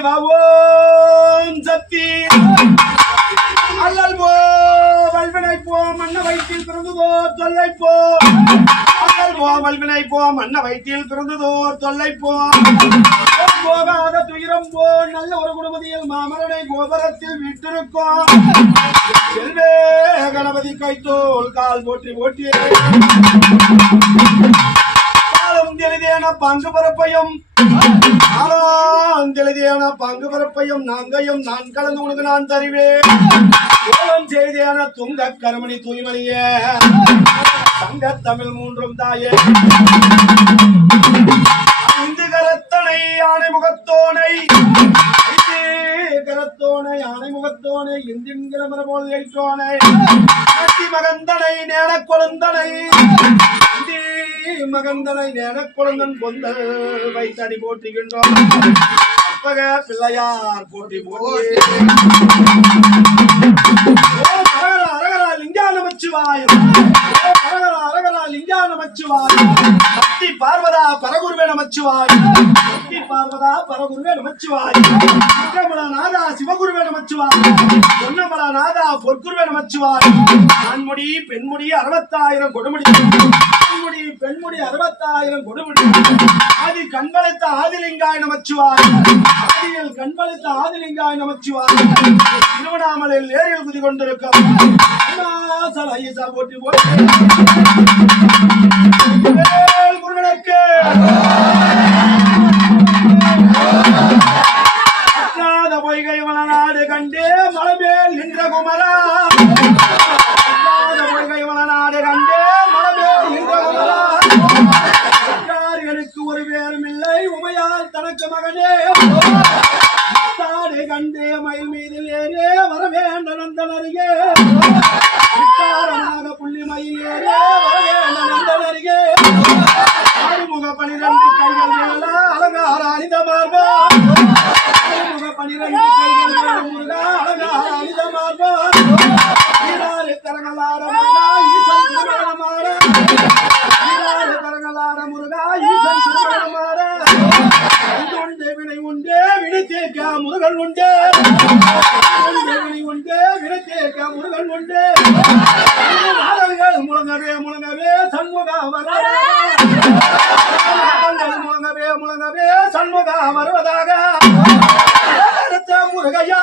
சிவா ஓம் சக்தி. அல்லல் போ வல்வினை போ மன்ன வயிற்றில் பிறந்ததோர் தொல்லை போ. அல்லல் போ வல்வினை போ மன்ன வயிற்றில் பிறந்ததோர் தொல்லை போ. போகாத துயரம் போ நல்ல ஒரு குடும்பத்தில் மாமரனை கோபுரத்தில் விட்டிருக்கோம் செல்வே கணபதி கைத்தோல் கால் போற்றி போட்டி காலம் பங்கு பரப்பையும் காலம் பங்கு பரப்பையும் நாங்கையும் நான் கலந்து உனக்கு நான் தருவேன். கோலம் செய்தேன துங்க கருமணி தூய்மணியே. தங்க தமிழ் மூன்றும் தாயே. ஐந்து கரத்தனை யானை முகத்தோனை கரத்தோனை ஆணை முகத்தோனை இந்தின் கிளம்பர மரபோல் ஏற்றோனை. மகந்தனை நேர குழந்தனை. மகந்தனை நேன பொந்த பொந்தல் வைத்தடி போற்றுகின்றோம். அப்பக பிள்ளையார் போட்டி போட்டி அரகரா லிங்கா நமச்சிவாயம் அரகரா லிங்கா நமச்சிவாயம் சக்தி பார்வதா பரகுருவே நமச்சிவாயம். சக்தி பார்வதா பரகுருவே நமச்சிவாயம். சுப்பிரமண நாதா சிவகுருவே நமச்சிவாயம். பொன்னமல நாதா பொற்குருவே நமச்சிவாயம். ஆண்முடி பெண்முடி அறுபத்தாயிரம் கொடுமுடி. பெண்முடி பெண்முடி அறுபத்தாயிரம் கொடுமுடி. ஆதி கண் ஆதிலிங்காய் நமச்சிவாயம் ஆதியில் கண்பளித்த ஆதிலிங்காய் நமச்சிவாயம் திருவண்ணாமலையில் ஏரியில் குதி கொண்டிருக்கும் போட்டி போட்டி. வேல் முருகனுக்கு அற்றாத பொய்கை வளநாடு கண்டே மலமேல் நின்ற குமரா. அற்றாத பொய்கை வளநாடு கண்டே மலமேல் நின்ற குமரா. உமையால் தனக்கு மகனே. தாடை கண்டே மயில் மீதில் ஏறே வரவேண்ட நந்தனருகே விட்டாரமாக புள்ளி மயில் ஏறே வரவேண்ட நந்தனருகே ஆறுமுக பனிரெண்டு கைகள் மேல வினை உண்டு வினை தேக்க முருகன் உண்டு. வினை உண்டு வினை முருகன் உண்டு. முழங்கவே முழங்கவே சண்முகா வருவதாக. முழங்கவே முழங்கவே சண்முகா வருவதாக. முருகையா